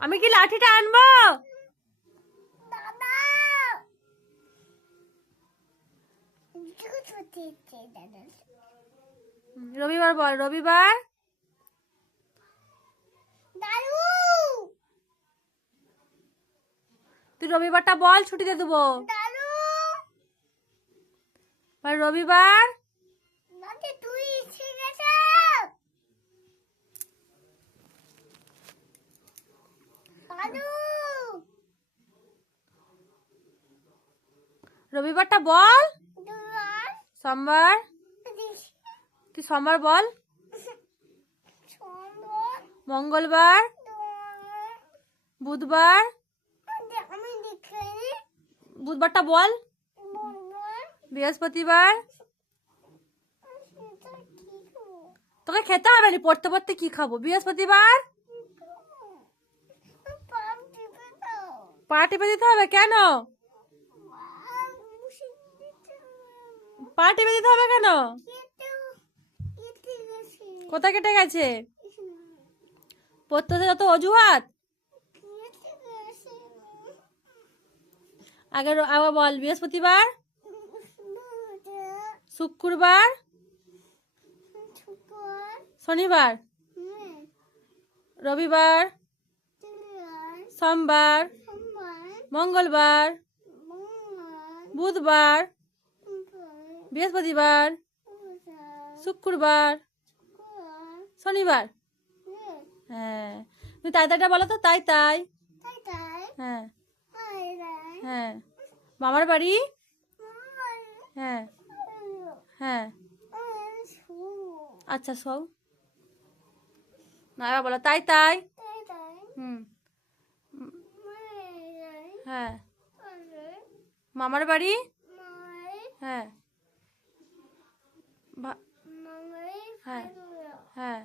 আমি কি লাঠিটা আনবো? রবিবার বল, রবিবার। তুই রবিবারটা বল, ছুটি দিয়ে দেবো। রবিবার। রবিবারটা বল। সোমবার। তুই সোমবার বল। মঙ্গলবার। বুধবার। বুধবারটা বল। বৃহস্পতিবার। তোকে খেতে হবে না, পড়তে পড়তে কি খাবো? বৃহস্পতিবার। পা টিপে দিতে হবে কেন? পা টিপে দিতে হবে কেন? কোথায় কেটে গেছে? পড়তে যত অজুহাত। আগে আবার বল। বৃহস্পতিবার। শুক্রবার। শনিবার। রবিবার। সোমবার। মঙ্গলবার। বুধবার। বৃহস্পতিবার। শুক্রবার। শনিবার। হ্যাঁ, তুমি তাই তাইটা বলো তো। তাই তাই। হ্যাঁ হ্যাঁ। মামার বাড়ি। হ্যাঁ হ্যাঁ। আচ্ছা সব না, এবার বলো তাই তাই। হুম। হ্যাঁ। মামার বাড়ি। হ্যাঁ হ্যাঁ হ্যাঁ।